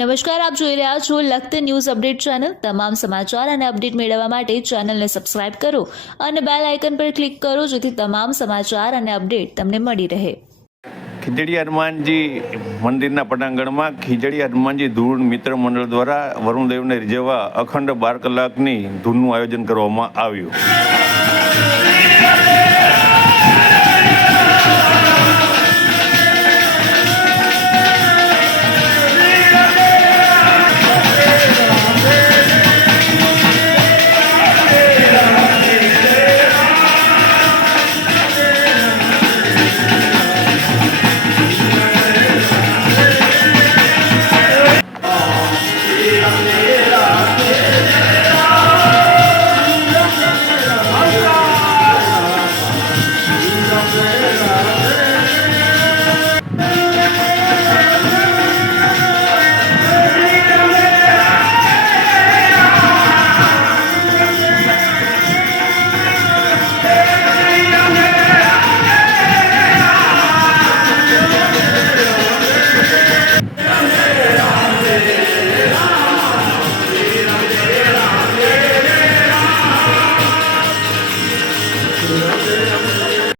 નમસ્કાર, આપ જોઈ રહ્યા છો લખત ન્યૂઝ અપડેટ ચેનલ। તમામ સમાચાર અને અપડેટ મેળવવા માટે ચેનલને સબસ્ક્રાઇબ કરો અને બેલ આઇકન પર ક્લિક કરો જેથી તમામ સમાચાર અને અપડેટ તમને મળી રહે। ખીજડી હનુમાનજી મંદિરના પટાંગણમાં ખીજડી હનુમાનજી ધૂન મિત્ર મંડળ દ્વારા વરુણદેવને રીઝવવા અખંડ 12 કલાકની ધૂનનું આયોજન કરવામાં આવ્યું।